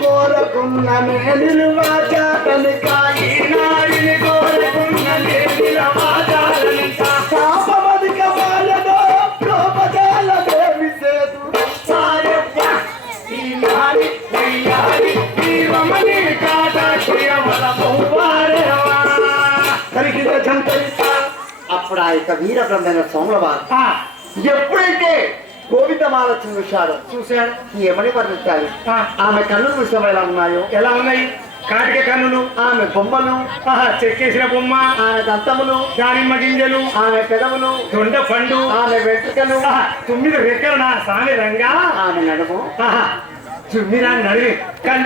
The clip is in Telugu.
ಗೋರ ಕುಂದ ಮೇಲಿರುವ ಜಾತನಿಕ అప్పుడు ఆ యొక్క వీరబ్రమైన సోమలవారు ఎప్పుడైతే గోవిందమాల చూశాడు చూశాడు ఏమని వర్ణించాలి ఆమె కన్నులు విషయంలో ఎలా ఉన్నాయో ఎలా ఉన్నాయి కాటిక కన్నులు ఆమె బొమ్మలు చెక్కేసిన బొమ్మ ఆమె దంతములు దానిమ్మ గింజలు ఆమె పెదవులు దొండ పండు ఆమె వెంటకలు తొమ్మిది రెక్కలు నా సామి రంగా ఆమె నడము मिरानी कान्ने <Jungiran -icted laughs>